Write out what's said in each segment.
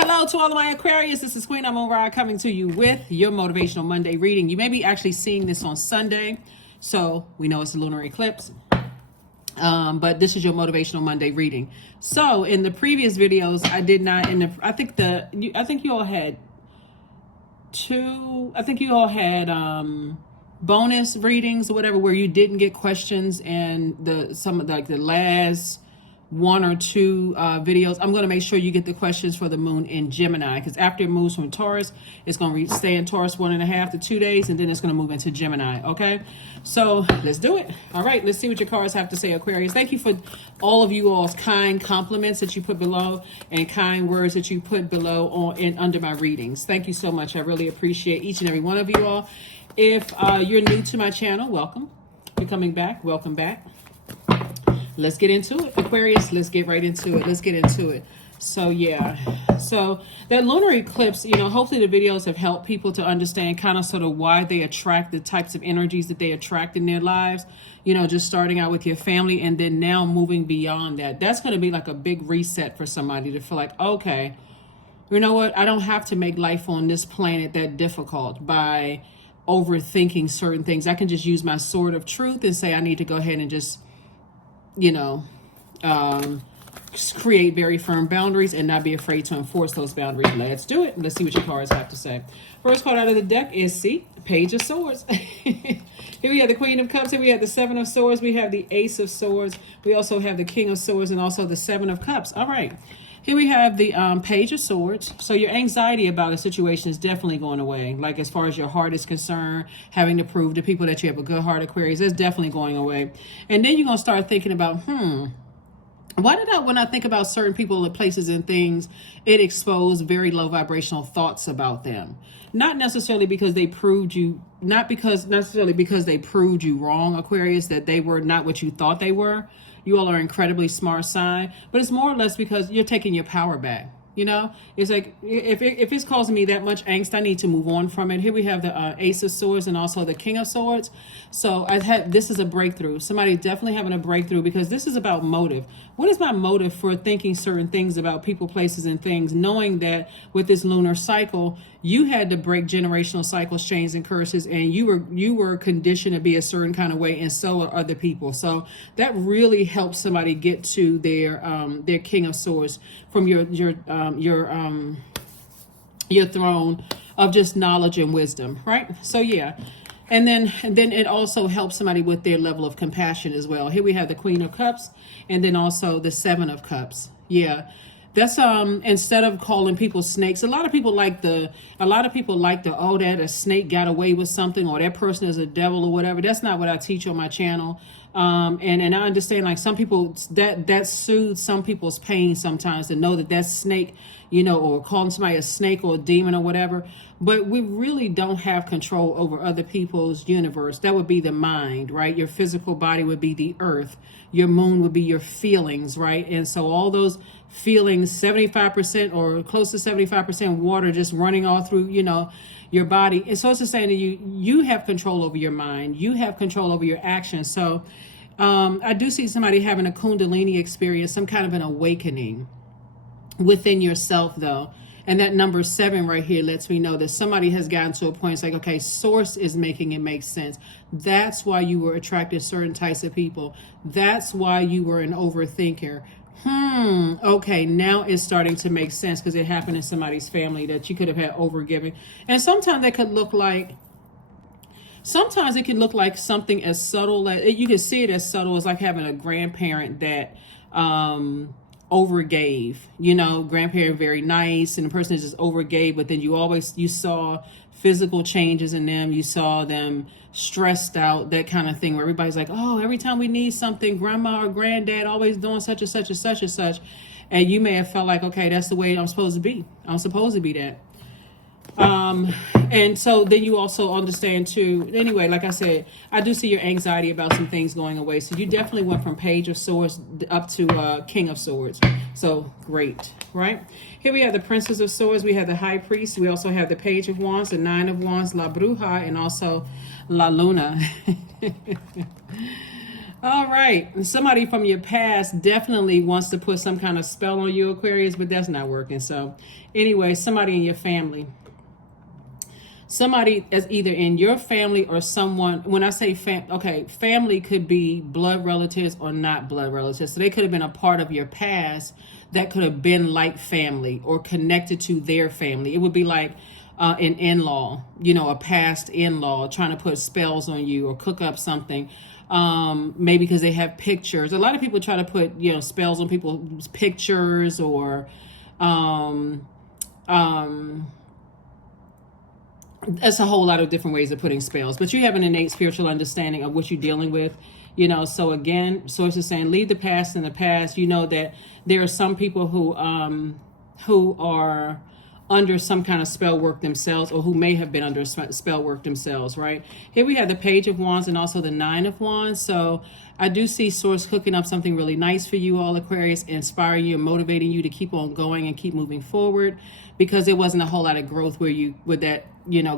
Hello to all of my Aquarius. This is Queen Amun Ra coming to you with your Motivational Monday reading. You may be actually seeing this on Sunday, so we know it's a lunar eclipse. But this is your Motivational Monday reading. So in the previous videos, I did not. I think you all had bonus readings or whatever where you didn't get questions, and the last one or two videos, I'm going to make sure you get the questions for the moon in Gemini, because after it moves from Taurus, it's going to stay in Taurus 1.5 to 2 days, and then it's going to move into Gemini. Okay, so let's do it. All right, let's see what your cards have to say, Aquarius. Thank you for all of you all's kind compliments that you put below and kind words that you put below under my readings. Thank you so much. I really appreciate each and every one of you all. If you're new to my channel, welcome. If you're coming back, welcome back. Let's get into it, Aquarius. Let's get right into it. So yeah, so that lunar eclipse, hopefully the videos have helped people to understand kind of sort of why they attract the types of energies that they attract in their lives. Just starting out with your family and then now moving beyond that. That's going to be like a big reset for somebody to feel like, okay, you know what? I don't have to make life on this planet that difficult by overthinking certain things. I can just use my sword of truth and say I need to go ahead and just create very firm boundaries and not be afraid to enforce those boundaries. Let's do it. Let's see what your cards have to say. First card out of the deck is Page of Swords. Here we have the Queen of Cups. Here we have the Seven of Swords. We have the Ace of Swords. We also have the King of Swords and also the Seven of Cups. All right. Here we have the Page of Swords. So your anxiety about a situation is definitely going away. Like as far as your heart is concerned, having to prove to people that you have a good heart, Aquarius, that's definitely going away. And then you're going to start thinking about, when I think about certain people and places and things, it exposed very low vibrational thoughts about them. Not necessarily because they proved you, necessarily because they proved you wrong, Aquarius, that they were not what you thought they were. You all are incredibly smart sign, but it's more or less because you're taking your power back. It's like if it's causing me that much angst, I need to move on from it. Here we have the Ace of Swords and also the King of Swords. So this is a breakthrough. Somebody definitely having a breakthrough because this is about motive. What is my motive for thinking certain things about people, places, and things, knowing that with this lunar cycle, you had to break generational cycles, chains, and curses, and you were conditioned to be a certain kind of way, and so are other people. So that really helps somebody get to their King of Swords from your throne of just knowledge and wisdom, right? So yeah. And then it also helps somebody with their level of compassion as well. Here we have the Queen of Cups and then also the Seven of Cups. Yeah. That's instead of calling people snakes, a lot of people like the that a snake got away with something, or that person is a devil or whatever. That's not what I teach on my channel. And I understand, like, some people that soothes some people's pain sometimes to know that snake, or calling somebody a snake or a demon or whatever. But we really don't have control over other people's universe. That would be the mind, right? Your physical body would be the earth. Your moon would be your feelings, right? And so all those feelings, 75% or close to 75% water just running all through, your body. And so it's just saying that you have control over your mind. You have control over your actions. So I do see somebody having a Kundalini experience, some kind of an awakening within yourself, though. And that number 7 right here lets me know that somebody has gotten to a point. It's like, okay, source is making it make sense. That's why you were attracted to certain types of people. That's why you were an overthinker. Okay, now it's starting to make sense because it happened in somebody's family that you could have had overgiving. And sometimes it could look like something as subtle as you can see it as subtle as like having a grandparent that overgave, grandparent very nice, and the person is just overgave, but then you saw physical changes in them, you saw them stressed out, that kind of thing, where everybody's like, oh, every time we need something, grandma or granddad always doing such and such and such and such, and you may have felt like, okay, that's the way I'm supposed to be that. And so then you also understand too, anyway, like I said, I do see your anxiety about some things going away. So you definitely went from Page of Swords up to King of Swords. So great, right? Here we have the Princess of Swords. We have the High Priest. We also have the Page of Wands, the Nine of Wands, La Bruja, and also La Luna. All right. Somebody from your past definitely wants to put some kind of spell on you, Aquarius, but that's not working. So, anyway, somebody in your family. Somebody as either in your family or someone, when I say family could be blood relatives or not blood relatives. So they could have been a part of your past that could have been like family or connected to their family. It would be like an in-law, a past in-law trying to put spells on you or cook up something. Maybe because they have pictures. A lot of people try to put, spells on people's pictures or, that's a whole lot of different ways of putting spells, but you have an innate spiritual understanding of what you're dealing with. So again, Source is saying leave the past in the past. You know that there are some people who are under some kind of spell work themselves, or who may have been under spell work themselves, right? Here we have the Page of Wands and also the Nine of Wands. So I do see Source hooking up something really nice for you all, Aquarius, inspiring you and motivating you to keep on going and keep moving forward, because there wasn't a whole lot of growth with that,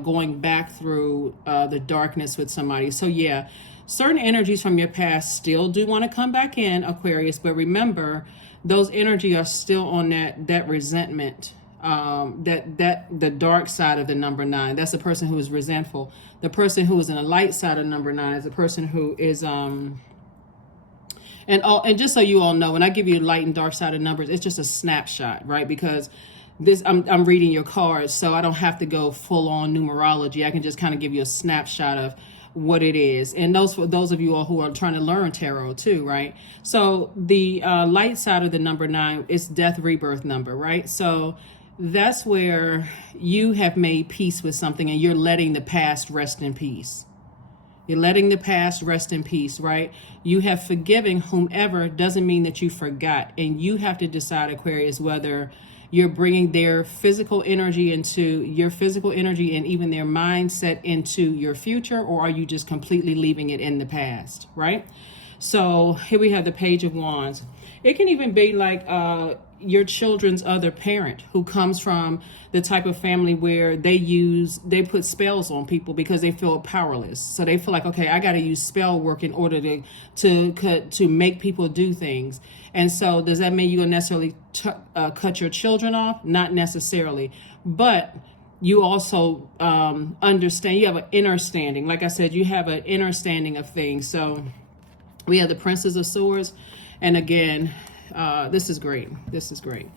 going back through the darkness with somebody. So yeah, certain energies from your past still do want to come back in, Aquarius, but remember, those energies are still on that resentment. That the dark side of the number 9, that's the person who is resentful. The person who is in the light side of number 9 is the person who is and just so you all know, when I give you light and dark side of numbers, it's just a snapshot, right? Because I'm reading your cards, so I don't have to go full on numerology. I can just kind of give you a snapshot of what it is. And for those of you all who are trying to learn tarot too, right? So the light side of the number 9 is death rebirth number, right? So that's where you have made peace with something and you're letting the past rest in peace. You're letting the past rest in peace, right? You have forgiven whomever, doesn't mean that you forgot. And you have to decide, Aquarius, whether you're bringing their physical energy into your physical energy and even their mindset into your future, or are you just completely leaving it in the past, right? So here we have the Page of Wands. It can even be like your children's other parent who comes from the type of family where they put spells on people because they feel powerless. So they feel like, okay, I got to use spell work in order to make people do things. And so does that mean you're going to necessarily cut your children off? Not necessarily. But you also understand, you have an inner standing. Like I said, you have an inner standing of things. So we have the Princess of Swords. And again, this is great. This is great.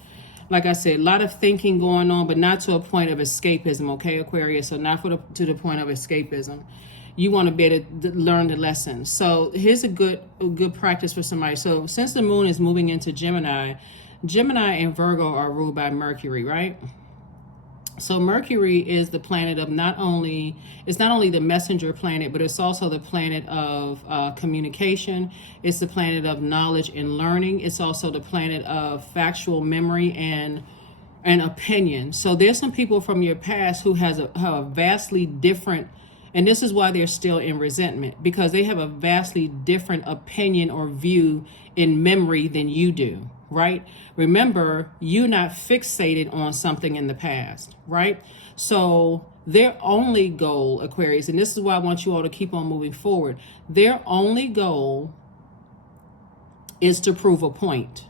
Like I said, a lot of thinking going on, but not to a point of escapism, okay, Aquarius? So not to the point of escapism. You want to be able to learn the lesson. So here's a good practice for somebody. So since the moon is moving into Gemini and Virgo are ruled by Mercury, right? So Mercury is the planet of not only the messenger planet, but it's also the planet of communication. It's the planet of knowledge and learning. It's also the planet of factual memory and opinion. So there's some people from your past who have a vastly different, and this is why they're still in resentment, because they have a vastly different opinion or view in memory than you do. Right? Remember, you're not fixated on something in the past, right? So their only goal, Aquarius, and this is why I want you all to keep on moving forward. Their only goal is to prove a point,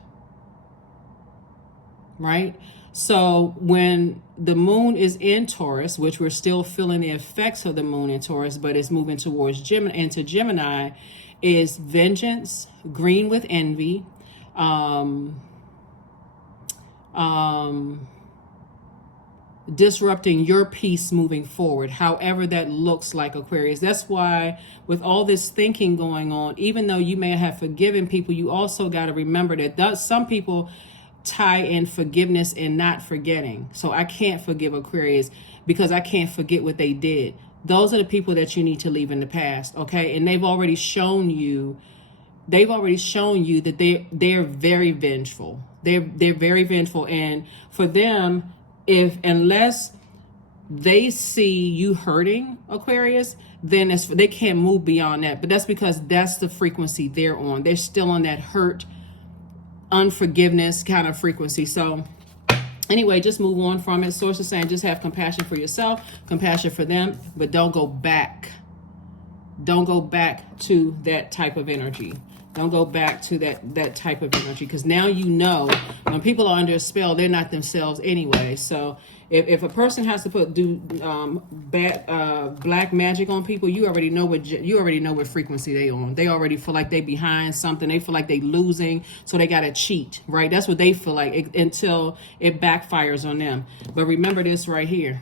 right? So when the moon is in Taurus, which we're still feeling the effects of the moon in Taurus, but it's moving towards Gemini, is vengeance, green with envy, disrupting your peace moving forward, however that looks like, Aquarius. That's why with all this thinking going on, even though you may have forgiven people, you also got to remember that some people tie in forgiveness and not forgetting. So I can't forgive, Aquarius, because I can't forget what they did. Those are the people that you need to leave in the past, okay? And they've already shown you that they're very vengeful. They're very vengeful, and for them, unless they see you hurting, Aquarius, then they can't move beyond that. But that's because that's the frequency they're on. They're still on that hurt, unforgiveness kind of frequency. So anyway, just move on from it. Source is saying just have compassion for yourself, compassion for them, but don't go back. don't go back to that type of energy. Don't go back to that type of energy, because now you know when people are under a spell, they're not themselves anyway. So if a person has to do black magic on people, you already know what frequency they on. They already feel like they behind something. They feel like they losing, so they gotta cheat, right? That's what they feel like until it backfires on them. But remember this right here.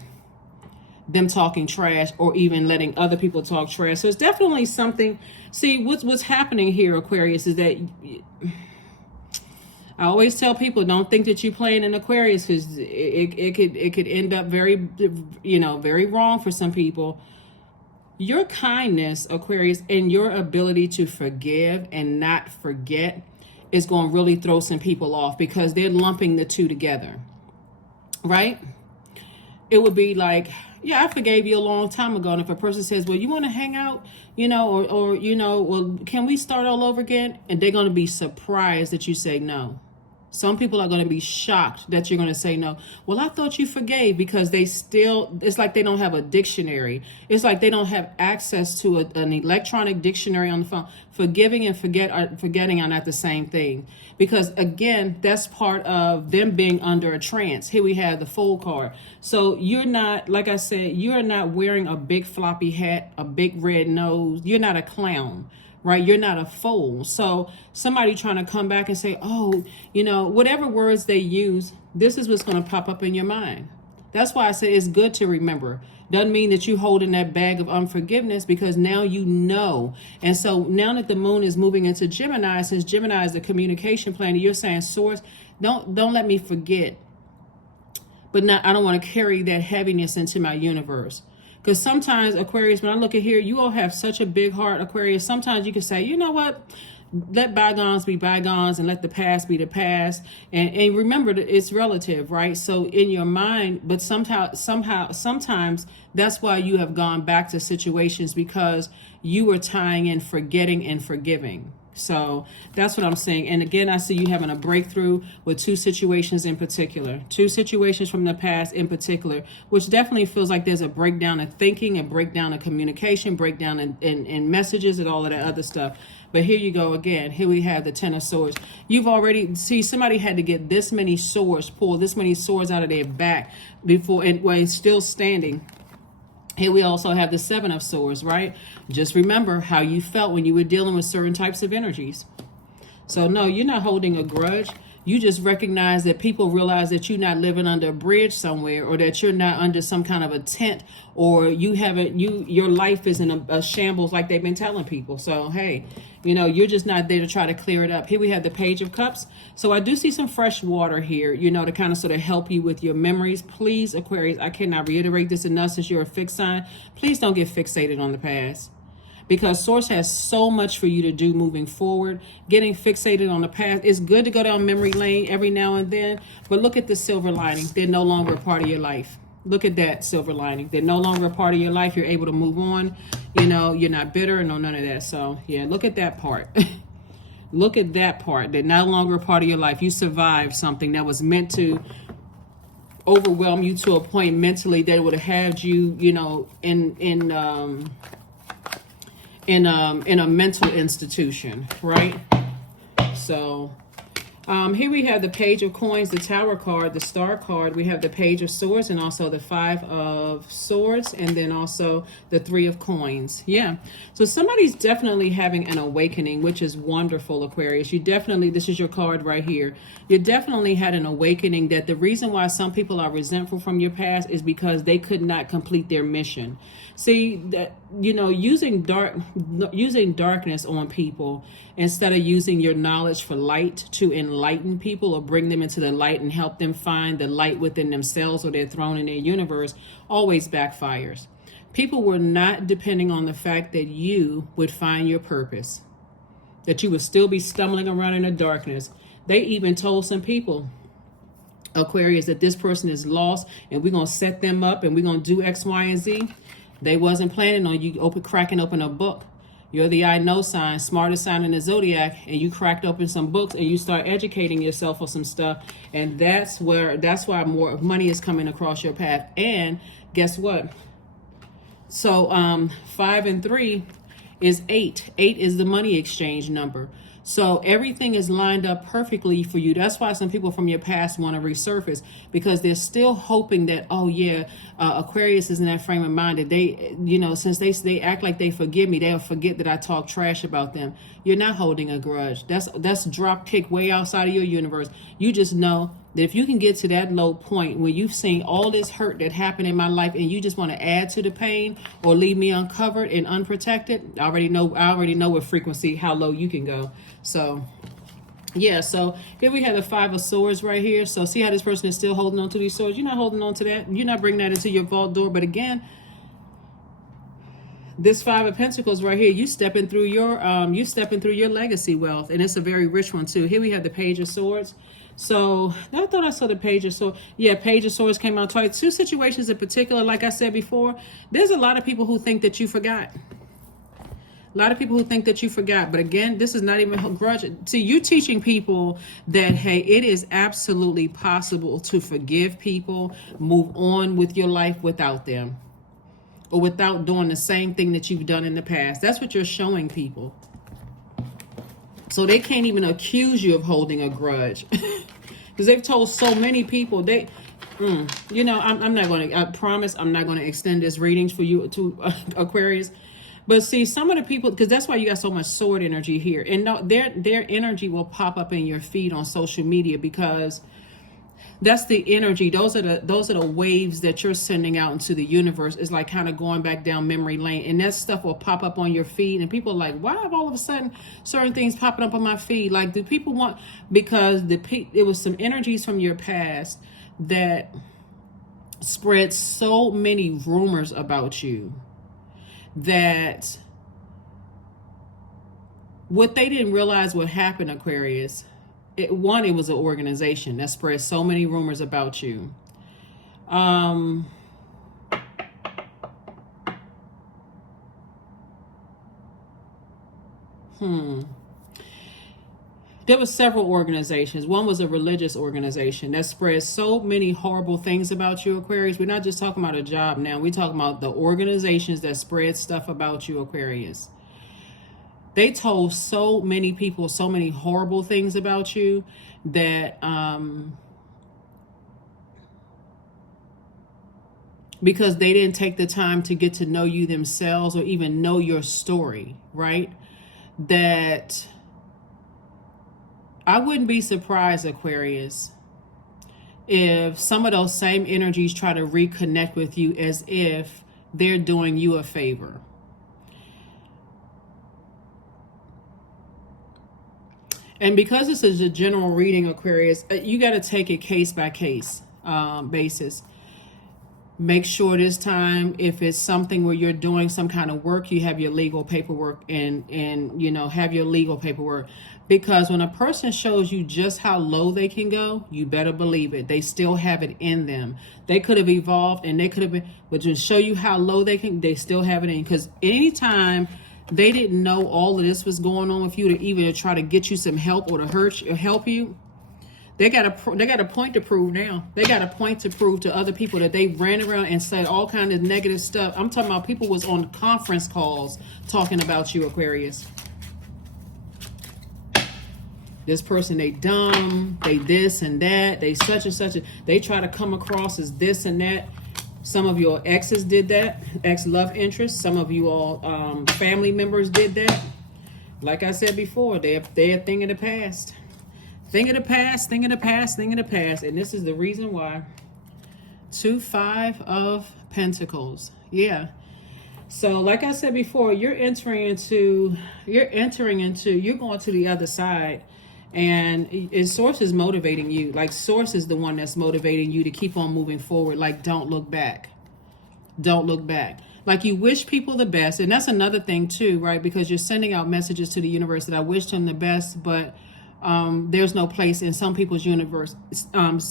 Them talking trash or even letting other people talk trash. So it's definitely something. See, what's happening here, Aquarius, is that I always tell people, don't think that you're playing in Aquarius, because it could end up very wrong for some people. Your kindness, Aquarius, and your ability to forgive and not forget is going to really throw some people off, because they're lumping the two together, right? It would be like, yeah, I forgave you a long time ago. And if a person says, well, you want to hang out, or well, can we start all over again? And they're going to be surprised that you say no. Some people are going to be shocked that you're going to say no. Well, I thought you forgave, because it's like they don't have a dictionary. It's like they don't have access to an electronic dictionary on the phone. Forgiving and forgetting are not the same thing. Because again, that's part of them being under a trance. Here we have the Fool card. So you're not, like I said, you're not wearing a big floppy hat, a big red nose. You're not a clown. Right? You're not a fool. So somebody trying to come back and say, oh, whatever words they use, this is what's going to pop up in your mind. That's why I say it's good to remember. Doesn't mean that you hold in that bag of unforgiveness, because now you know. And so now that the moon is moving into Gemini, since Gemini is the communication planet, you're saying, source, don't let me forget. But now I don't want to carry that heaviness into my universe. Because sometimes, Aquarius, when I look at here, you all have such a big heart, Aquarius. Sometimes you can say, you know what? Let bygones be bygones and let the past be the past. And remember that it's relative, right? So in your mind, but sometimes that's why you have gone back to situations, because you were tying in forgetting and forgiving. So that's what I'm saying. And again, I see you having a breakthrough with two situations in particular, two situations from the past in particular, which definitely feels like there's a breakdown of thinking, a breakdown of communication, breakdown in messages and all of that other stuff. But here you go again. Here we have the Ten of Swords. You've already, somebody had to get this many swords, pull this many swords out of their back before, and when still standing. Here we also have the Seven of Swords, right? Just remember how you felt when you were dealing with certain types of energies. So no, you're not holding a grudge. You just recognize that people realize that you're not living under a bridge somewhere, or that you're not under some kind of a tent, or your life is in a shambles like they've been telling people. So, hey, you're just not there to try to clear it up. Here we have the Page of Cups. So I do see some fresh water here, to kind of sort of help you with your memories. Please, Aquarius, I cannot reiterate this enough, since you're a fixed sign. Please don't get fixated on the past, because Source has so much for you to do moving forward. Getting fixated on the past, it's good to go down memory lane every now and then, but look at the silver lining. They're no longer a part of your life. Look at that silver lining. They're no longer a part of your life. You're able to move on. You're not bitter, none of that. So yeah, look at that part. Look at that part. They're no longer a part of your life. You survived something that was meant to overwhelm you to a point mentally that would have had you, in a mental institution, right? So here we have the Page of Coins, the Tower card, the Star card. We have the Page of Swords, and also the Five of Swords, and then also the Three of Coins. Yeah. So somebody's definitely having an awakening, which is wonderful, Aquarius. This is your card right here. You definitely had an awakening that the reason why some people are resentful from your past is because they could not complete their mission. See, that using darkness on people instead of using your knowledge for light to enlighten people or bring them into the light and help them find the light within themselves or their throne in their universe always backfires. People were not depending on the fact that you would find your purpose, that you would still be stumbling around in the darkness. They even told some people, Aquarius, that this person is lost and we're going to set them up and we're going to do X, Y, and Z. They wasn't planning on you cracking open a book. You're the I know sign, smartest sign in the Zodiac, and you cracked open some books and you start educating yourself on some stuff. And that's why more money is coming across your path. And guess what? So 5 and 3, is 8. 8 is the money exchange number. So everything is lined up perfectly for you. That's why some people from your past want to resurface, because they're still hoping that, oh yeah, Aquarius is in that frame of mind that they, since they act like they forgive me, they'll forget that I talk trash about them. You're not holding a grudge. That's drop kick way outside of your universe. You just know that if you can get to that low point where you've seen all this hurt that happened in my life and you just want to add to the pain or leave me uncovered and unprotected, I already know what frequency, how low you can go. So yeah, so here we have the 5 of Swords right here. So see how this person is still holding on to these swords? You're not holding on to that. You're not bringing that into your vault door. But again, this 5 of Pentacles right here, you stepping through your legacy wealth, and it's a very rich one too. Here we have the Page of Swords. So I thought I saw the Page of Swords. Yeah, Page of Swords came out twice. 2 situations in particular, like I said before, there's a lot of people who think that you forgot. A lot of people who think that you forgot. But again, this is not even a grudge. See, you teaching people that, hey, it is absolutely possible to forgive people, move on with your life without them, or without doing the same thing that you've done in the past. That's what you're showing people. So they can't even accuse you of holding a grudge. Because they've told so many people, I'm not going to, I promise I'm not going to extend this readings for you to Aquarius. But see, some of the people, because that's why you got so much sword energy here. And no, their energy will pop up in your feed on social media, because that's the energy. Those are the waves that you're sending out into the universe. It's like kind of going back down memory lane, and that stuff will pop up on your feed, and people are like, why have all of a sudden certain things popping up on my feed? Like, do people want, because it was some energies from your past that spread so many rumors about you, that what they didn't realize what happened, Aquarius, it was an organization that spread so many rumors about you. There were several organizations. One was a religious organization that spread so many horrible things about you, Aquarius. We're not just talking about a job now. We're talking about the organizations that spread stuff about you, Aquarius. They told so many people so many horrible things about you that because they didn't take the time to get to know you themselves or even know your story, right? That I wouldn't be surprised, Aquarius, if some of those same energies try to reconnect with you as if they're doing you a favor. And because this is a general reading, Aquarius, you got to take it case by case basis. Make sure this time, if it's something where you're doing some kind of work, you have your legal paperwork and have your legal paperwork. Because when a person shows you just how low they can go, you better believe it. They still have it in them. They could have evolved and they could have been, but to show you how low they still have it in. Because anytime they didn't know all of this was going on with you, to try to get you some help or to hurt or help you, they got a point to prove now. They got a point to prove to other people that they ran around and said all kind of negative stuff. I'm talking about people was on conference calls talking about you, Aquarius. This person, they dumb, they this and that, they such and such. They try to come across as this and that. Some of your exes did that, ex-love interests. Some of you all family members did that. Like I said before, they're a thing of the past. Thing of the past, thing of the past, thing of the past. And this is the reason why. 5 of Pentacles. Yeah. So like I said before, you're going to the other side. And Source is motivating you. Like, Source is the one that's motivating you to keep on moving forward. Like, don't look back. Don't look back. Like, you wish people the best. And that's another thing too, right? Because you're sending out messages to the universe that I wish them the best, but there's no place in some people's universe.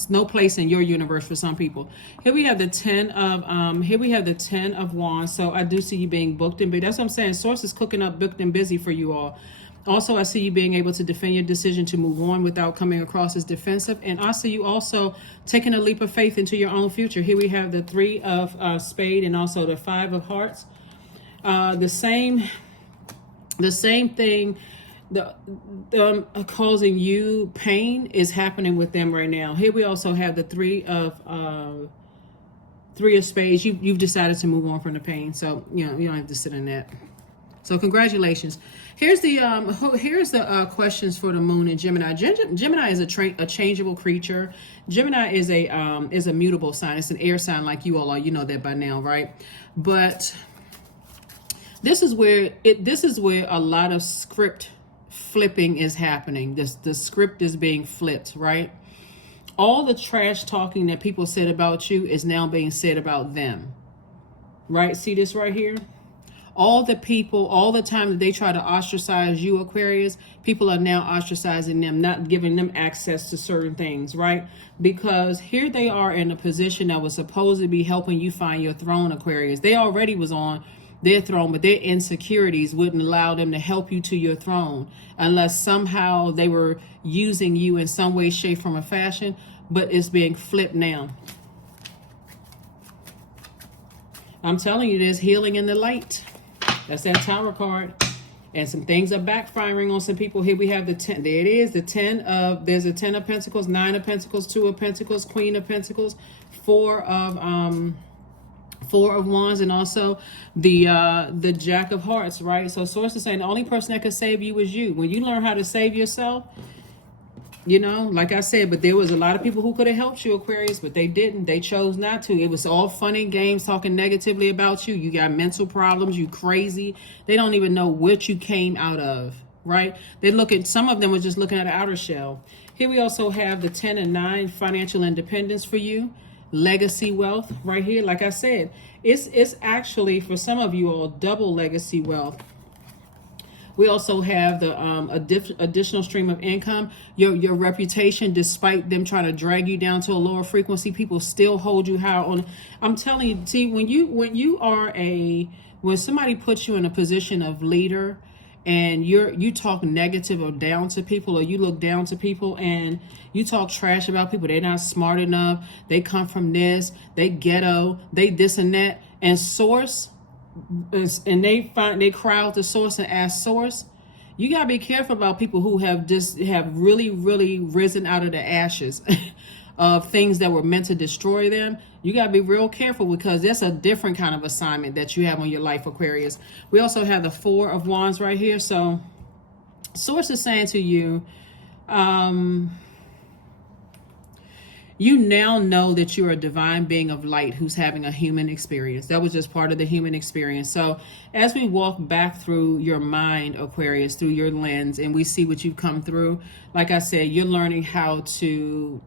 No place in your universe for some people. Here we have the 10 of Wands. So I do see you being booked and busy. That's what I'm saying. Source is cooking up, booked and busy for you all. Also, I see you being able to defend your decision to move on without coming across as defensive. And I see you also taking a leap of faith into your own future. Here we have the 3 of Spades and also the 5 of Hearts. The same The same thing, the causing you pain is happening with them right now. Here we also have the three of spades. You've decided to move on from the pain, so you don't have to sit in that. So congratulations. Here's the questions for the moon in Gemini. Gemini is a changeable creature. Gemini is a mutable sign. It's an air sign like you all are. You know that by now, right? But this is where a lot of script flipping is happening. The script is being flipped, right? All the trash talking that people said about you is now being said about them, right? See this right here? All the people, all the time that they try to ostracize you, Aquarius, people are now ostracizing them, not giving them access to certain things, right? Because here they are in a position that was supposed to be helping you find your throne, Aquarius. They already was on their throne, but their insecurities wouldn't allow them to help you to your throne unless somehow they were using you in some way, shape, form, or fashion. But it's being flipped now. I'm telling you, there's healing in the light. That's that Tower card. And some things are backfiring on some people. Here we have the 10. There it is. There's a 10 of Pentacles, 9 of Pentacles, 2 of Pentacles, Queen of Pentacles, 4 of Wands, and also the Jack of Hearts, right? So Source is saying the only person that could save you is you. When you learn how to save yourself, like I said, but there was a lot of people who could have helped you, Aquarius, but they didn't. They chose not to. It was all fun and games talking negatively about you. You got mental problems. You crazy. They don't even know what you came out of, right? Some of them were just looking at an outer shell. Here we also have the 10 and 9, financial independence for you. Legacy wealth right here. Like I said, it's actually for some of you all double legacy wealth. We also have the additional stream of income. Your reputation, despite them trying to drag you down to a lower frequency, people still hold you higher on. I'm telling you, see, when somebody puts you in a position of leader and you talk negative or down to people, or you look down to people and you talk trash about people, they're not smart enough, they come from this, they ghetto, they this and that, and Source, and they crowd the Source and ask Source, you gotta be careful about people who have really, really risen out of the ashes of things that were meant to destroy them. You gotta be real careful, because that's a different kind of assignment that you have on your life, Aquarius. We also have the 4 of Wands right here. So Source is saying to you, you now know that you're a divine being of light who's having a human experience. That was just part of the human experience. So as we walk back through your mind, Aquarius, through your lens, and we see what you've come through, like I said, you're learning how to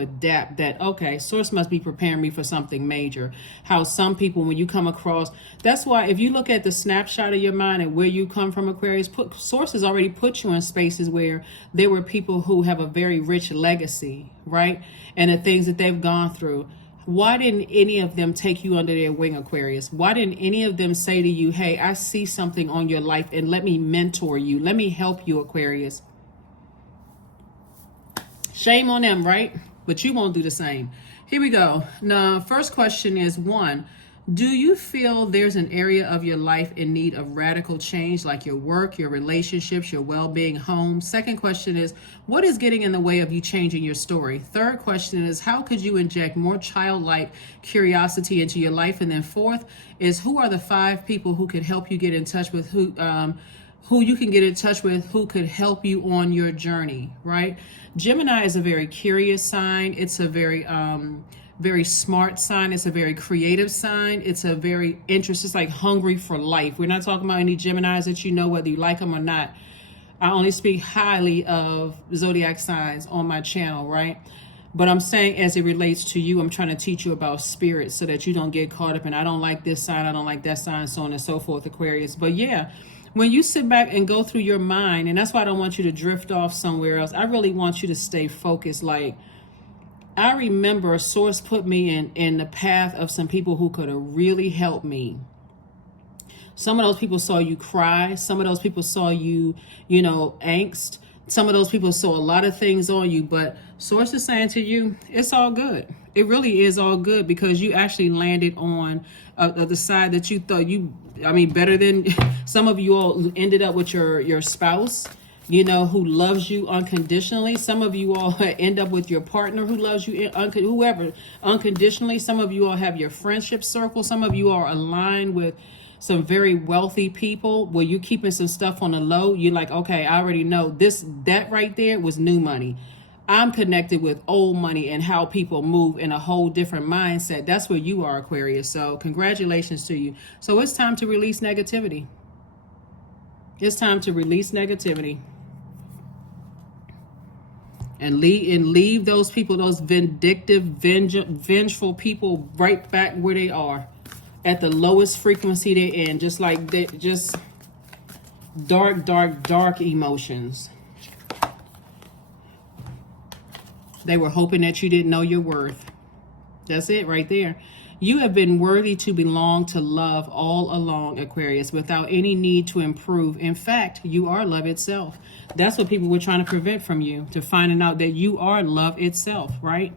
adapt that, okay, Source must be preparing me for something major. How some people, when you come across, that's why if you look at the snapshot of your mind and where you come from, Aquarius, Source has already put you in spaces where there were people who have a very rich legacy, right? And the things that they've gone through. Why didn't any of them take you under their wing, Aquarius? Why didn't any of them say to you, hey, I see something on your life and let me mentor you. Let me help you, Aquarius. Shame on them, right? But you won't do the same. Here we go. Now, first question is 1. Do you feel there's an area of your life in need of radical change, like your work, your relationships, your well-being, home? Second question is, what is getting in the way of you changing your story? Third question is, how could you inject more childlike curiosity into your life? And then fourth is, who are the 5 people who could help you get in touch with who you can get in touch with, who could help you on your journey, right? Gemini is a very curious sign. It's a very smart sign. It's a very creative sign. It's a very interesting, it's like hungry for life. We're not talking about any Geminis that you know, whether you like them or not. I only speak highly of zodiac signs on my channel, right? But I'm saying as it relates to you, I'm trying to teach you about spirit so that you don't get caught up in, I don't like this sign, I don't like that sign, so on and so forth, Aquarius. But yeah, when you sit back and go through your mind, and that's why I don't want you to drift off somewhere else. I really want you to stay focused. Like, I remember Source put me in the path of some people who could have really helped me. Some of those people saw you cry. Some of those people saw you, angst. some of those people saw a lot of things on you, but source is saying to you, it's all good. It really is all good, because you actually landed on the side that you thought better than some of you all ended up with your spouse, who loves you unconditionally. Some of you all end up with your partner who loves you, whoever, unconditionally. Some of you all have your friendship circle. Some of you are aligned with some very wealthy people where you're keeping some stuff on the low. You're like, okay, I already know that right there was new money. I'm connected with old money and how people move in a whole different mindset. That's where you are, Aquarius. So congratulations to you. So it's time to release negativity. It's time to release negativity. And leave those people, those vindictive, vengeful people, right back where they are, at the lowest frequency they're in. Just like just dark emotions. They were hoping that you didn't know your worth. That's it right there. You have been worthy to belong to love all along, Aquarius, without any need to improve. In fact, you are love itself. That's what people were trying to prevent from you, to finding out that you are love itself, right?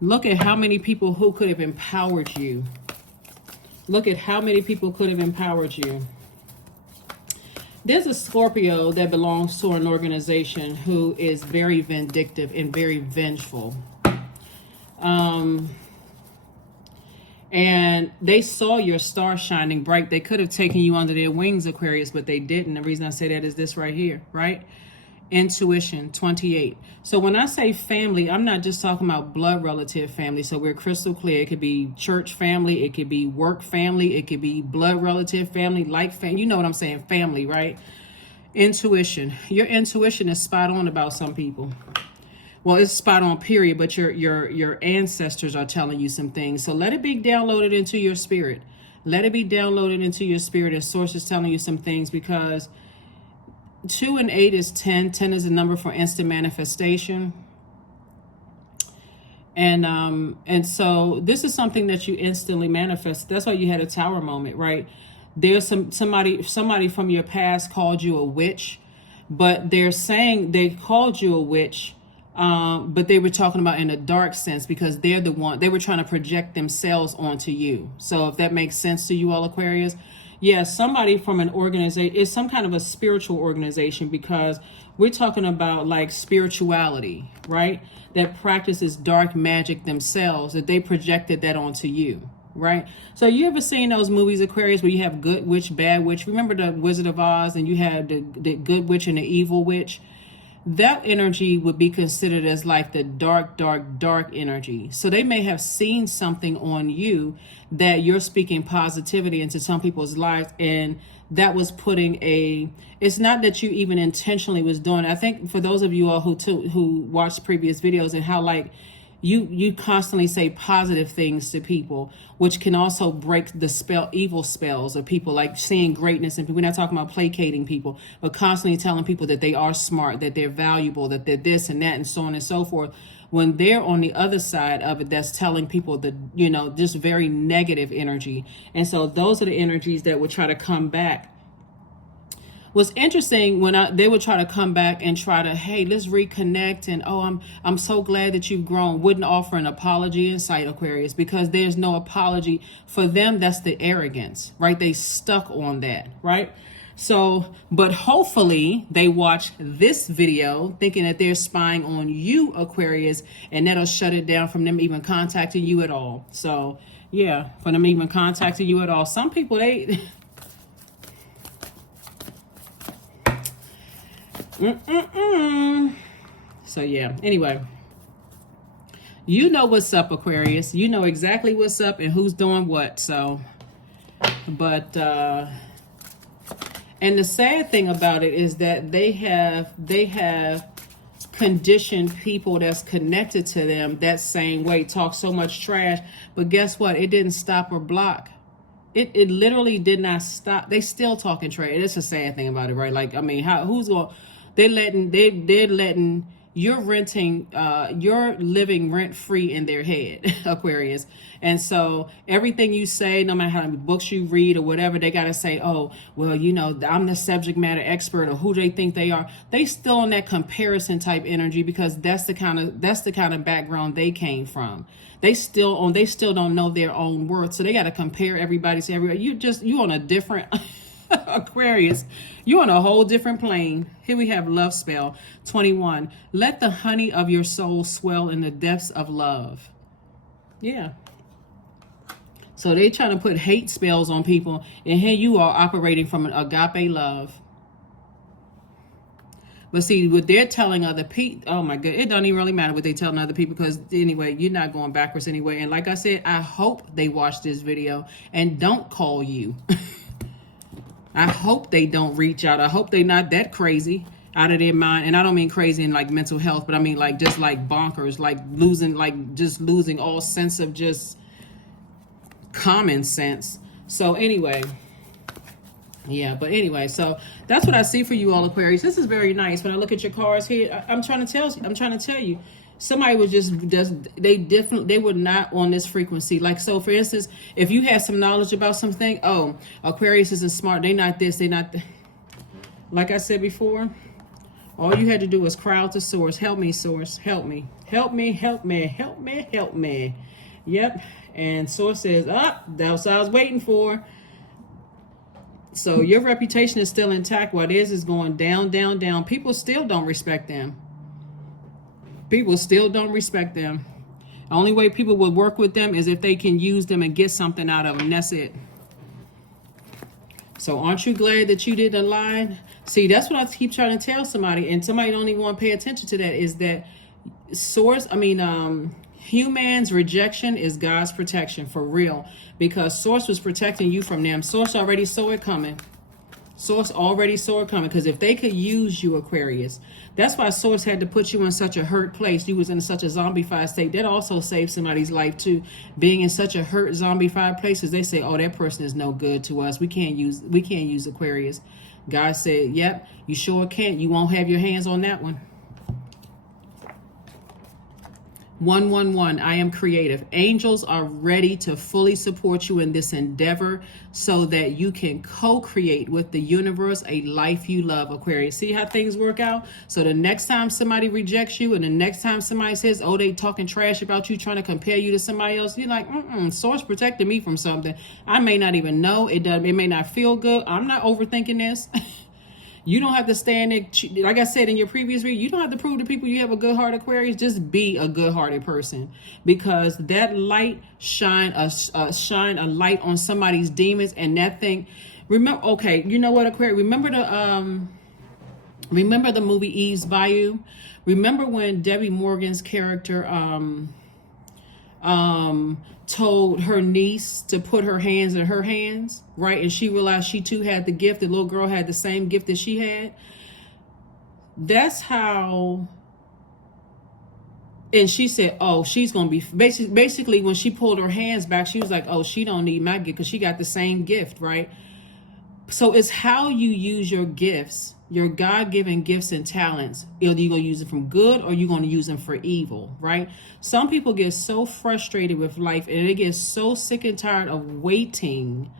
Look at how many people who could have empowered you. Look at how many people could have empowered you. There's a Scorpio that belongs to an organization who is very vindictive and very vengeful. And they saw your star shining bright. They could have taken you under their wings, Aquarius, but they didn't. The reason I say that is this right here, right? Intuition, 28. So when I say family, I'm not just talking about blood relative family. So we're crystal clear. It could be church family. It could be work family. It could be blood relative family, like family. You know what I'm saying? Family, right? Intuition. Your intuition is spot on about some people. Well, it's spot on, period, but your ancestors are telling you some things. So let it be downloaded into your spirit. Let it be downloaded into your spirit as sources telling you some things, because 2 and 8 is 10. 10 is a number for instant manifestation. And so this is something that you instantly manifest. That's why you had a tower moment, right? There's somebody from your past called you a witch, but they're saying they called you a witch. But they were talking about in a dark sense, because they were trying to project themselves onto you. So if that makes sense to you all, Aquarius, somebody from an organization, is some kind of a spiritual organization, because we're talking about like spirituality, right? That practices dark magic themselves, that they projected that onto you, right? So you ever seen those movies, Aquarius, where you have good witch, bad witch? Remember the Wizard of Oz, and you had the good witch and the evil witch? That energy would be considered as like the dark energy. So they may have seen something on you that you're speaking positivity into some people's lives, and that was it's not that you even intentionally was doing it. I think for those of you all who watched previous videos, and how like you constantly say positive things to people, which can also break the evil spells of people, like seeing greatness in people. We're not talking about placating people, but constantly telling people that they are smart, that they're valuable, that they're this and that, and so on and so forth. When they're on the other side of it, that's telling people that, just very negative energy. And so those are the energies that would try to come back. What's interesting, when they would try to come back and try to, hey, let's reconnect, and I'm so glad that you've grown, wouldn't offer an apology in sight, Aquarius, because there's no apology for them. That's the arrogance, right? They stuck on that, right? So, but hopefully they watch this video thinking that they're spying on you, Aquarius, and that'll shut it down from them even contacting you at all. So yeah, for them even contacting you at all. Some people, So yeah, anyway, you know what's up, Aquarius. You know exactly what's up and who's doing what. So, but and the sad thing about it is that they have conditioned people that's connected to them that same way, talk so much trash, but guess what? It didn't stop or block. It literally did not stop. They still talking trash. It's a sad thing about it, right? Like, I mean, they're letting you're renting, you're living rent free in their head, Aquarius. And so everything you say, no matter how many books you read or whatever, they got to say, oh, well, you know, I'm the subject matter expert, or who they think they are. They still on that comparison type energy, because that's the kind of background they came from. They still don't know their own worth. So they got to compare everybody to everybody. You on a different Aquarius, you on a whole different plane. Here we have love spell 21. Let the honey of your soul swell in the depths of love. Yeah. So they trying to put hate spells on people, and here you are operating from an agape love. But see, what they're telling other people, oh my God, it don't even really matter what they telling other people, because anyway, you're not going backwards anyway. And like I said, I hope they watch this video and don't call you. I hope they don't reach out. I hope they're not that crazy out of their mind. And I don't mean crazy in like mental health, but I mean like just like bonkers, like losing all sense of just common sense. So anyway, yeah, but anyway, so that's what I see for you all, Aquarius. This is very nice. When I look at your cards here, I'm trying to tell you, somebody was they were not on this frequency. Like, so for instance, if you had some knowledge about something, oh, Aquarius isn't smart, they not this, they not like I said before, all you had to do was cry out to source. Help me, source, help me, help me, help me, help me, help me. Yep. And source says, that's what I was waiting for. So your reputation is still intact, while theirs is going down, down, down. People still don't respect them. People still don't respect them. The only way people will work with them is if they can use them and get something out of them. That's it. So aren't you glad that you didn't lie? See, that's what I keep trying to tell somebody, and somebody don't even want to pay attention to that, is that human's rejection is God's protection, for real. Because source was protecting you from them. Source already saw it coming. Source already saw it coming. Because if they could use you, Aquarius, that's why source had to put you in such a hurt place. You was in such a zombified state. That also saved somebody's life too. Being in such a hurt, zombified place, because they say, oh, that person is no good to us. We can't use Aquarius. God said, yep, you sure can't. You won't have your hands on that one. 111, I am creative. Angels are ready to fully support you in this endeavor so that you can co-create with the universe a life you love, Aquarius. See how things work out? So the next time somebody rejects you, and the next time somebody says, oh, they talking trash about you, trying to compare you to somebody else, you're like, source protected me from something. I may not even know. It may not feel good. I'm not overthinking this. You don't have to stand there, like I said in your previous read, you don't have to prove to people you have a good heart, Aquarius. Just be a good-hearted person, because that light shine a light on somebody's demons, and that thing. Remember, okay, you know what, Aquarius? Remember the movie Eve's Bayou? Remember when Debbie Morgan's character told her niece to put her hands in her hands, right? And she realized she too had the gift. The little girl had the same gift that she had. That's how. And she said, oh, she's going to be basically when she pulled her hands back, she was like, oh, she don't need my gift because she got the same gift, right? So it's how you use your gifts, your God-given gifts and talents. Either you're going to use it from good or you're going to use them for evil, right? Some people get so frustrated with life and they get so sick and tired of waiting.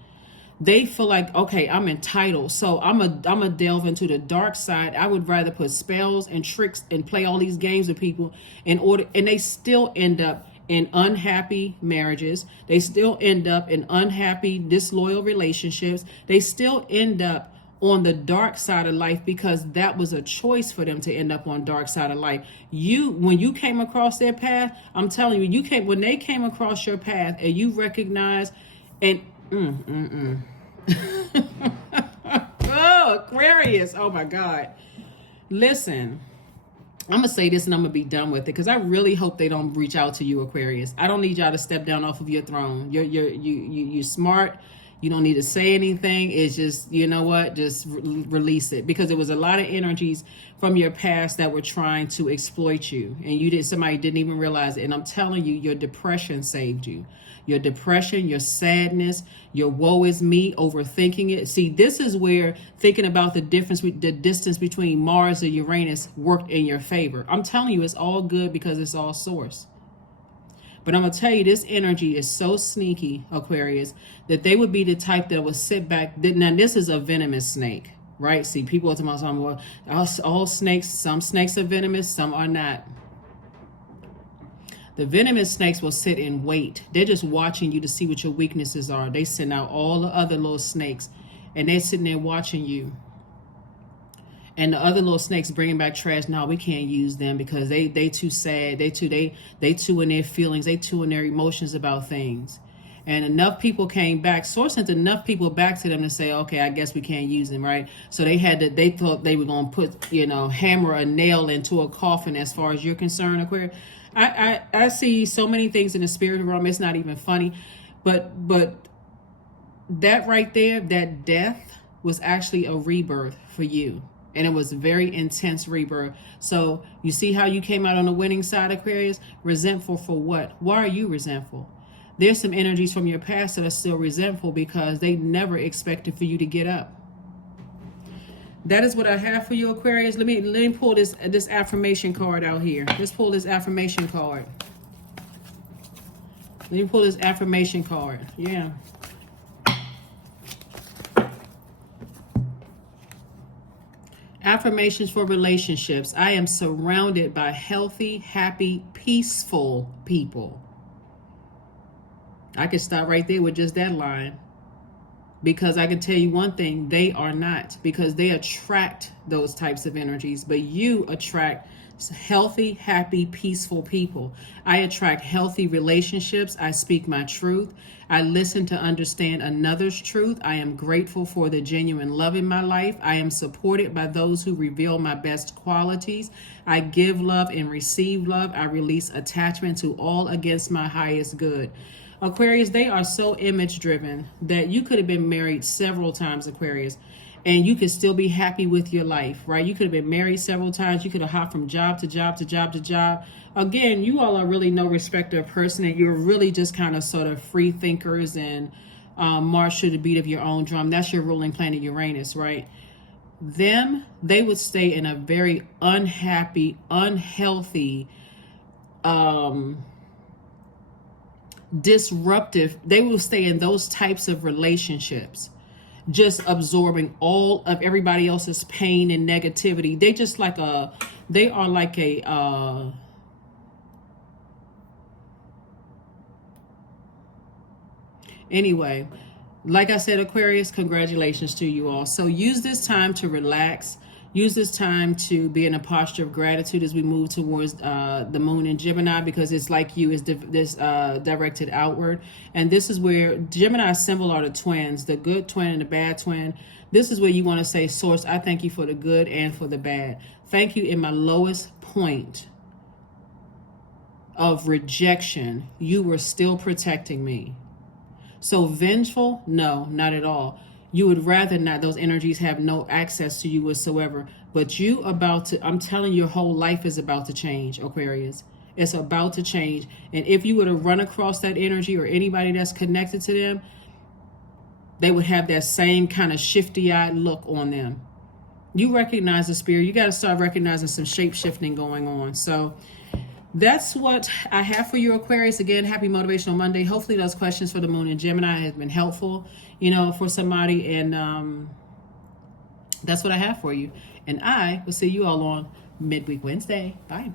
They feel like, okay, I'm entitled, so I'm a delve into the dark side. I would rather put spells and tricks and play all these games with people and they still end up in unhappy marriages. They still end up in unhappy, disloyal relationships. They still end up on the dark side of life because that was a choice for them to end up on dark side of life. When you came across their path, I'm telling you, when they came across your path and you recognize and oh, Aquarius, oh my God. Listen, I'm gonna say this and I'm gonna be done with it because I really hope they don't reach out to you, Aquarius. I don't need y'all to step down off of your throne. You're smart, You don't need to say anything. It's just, you know what, just release it, because there was a lot of energies from your past that were trying to exploit you, and somebody didn't even realize it. And I'm telling you, your depression saved you. Your depression, your sadness, your woe is me, overthinking it. See, this is where thinking about the distance between Mars and Uranus worked in your favor. I'm telling you, it's all good because it's all source. But I'm going to tell you, this energy is so sneaky, Aquarius, that they would be the type that would sit back. Now, this is a venomous snake, right? See, people are talking about, well, all snakes, some snakes are venomous, some are not. The venomous snakes will sit and wait. They're just watching you to see what your weaknesses are. They send out all the other little snakes, and they're sitting there watching you. And the other little snakes bringing back trash. No, we can't use them because they too sad. They too in their feelings. They too in their emotions about things. And enough people came back. Source sent enough people back to them to say, okay, I guess we can't use them, right? So they thought they were going to put, hammer a nail into a coffin as far as you're concerned, Aquarius. I see so many things in the spirit realm. It's not even funny. But that right there, that death was actually a rebirth for you. And it was a very intense rebirth. So you see how you came out on the winning side, Aquarius? Resentful for what? Why are you resentful? There's some energies from your past that are still resentful because they never expected for you to get up. That is what I have for you, Aquarius. Let me pull this affirmation card out here. Let's pull this affirmation card. Let me pull this affirmation card. Yeah. Affirmations for relationships. I am surrounded by healthy, happy, peaceful people. I could stop right there with just that line. Because I can tell you one thing, they are not. Because they attract those types of energies. But you attract healthy, happy, peaceful people. I attract healthy relationships. I speak my truth. I listen to understand another's truth. I am grateful for the genuine love in my life. I am supported by those who reveal my best qualities. I give love and receive love. I release attachment to all against my highest good. Aquarius, they are so image driven that you could have been married several times, Aquarius, and you could still be happy with your life, right? You could have been married several times. You could have hopped from job to job to job to job. Again, you all are really no respecter of person, and you're really just kind of sort of free thinkers and march to the beat of your own drum. That's your ruling planet, Uranus, right? They would stay in a very unhappy, unhealthy, disruptive. They will stay in those types of relationships, just absorbing all of everybody else's pain and negativity. They are like a anyway, like I said, Aquarius, congratulations to you all. So use this time to relax. Use this time to be in a posture of gratitude as we move towards the moon in Gemini, because it's like you is directed outward. And this is where Gemini's symbol are the twins, the good twin and the bad twin. This is where you want to say, Source, I thank you for the good and for the bad. Thank you in my lowest point of rejection. You were still protecting me. So vengeful? No, not at all. You would rather not. Those energies have no access to you whatsoever. But I'm telling you, your whole life is about to change, Aquarius. It's about to change. And if you were to run across that energy or anybody that's connected to them, they would have that same kind of shifty-eyed look on them. You recognize the spirit. You got to start recognizing some shape-shifting going on. So that's what I have for you, Aquarius. Again, happy Motivational Monday. Hopefully those questions for the moon in Gemini have been helpful, for somebody. And that's what I have for you. And I will see you all on Midweek Wednesday. Bye.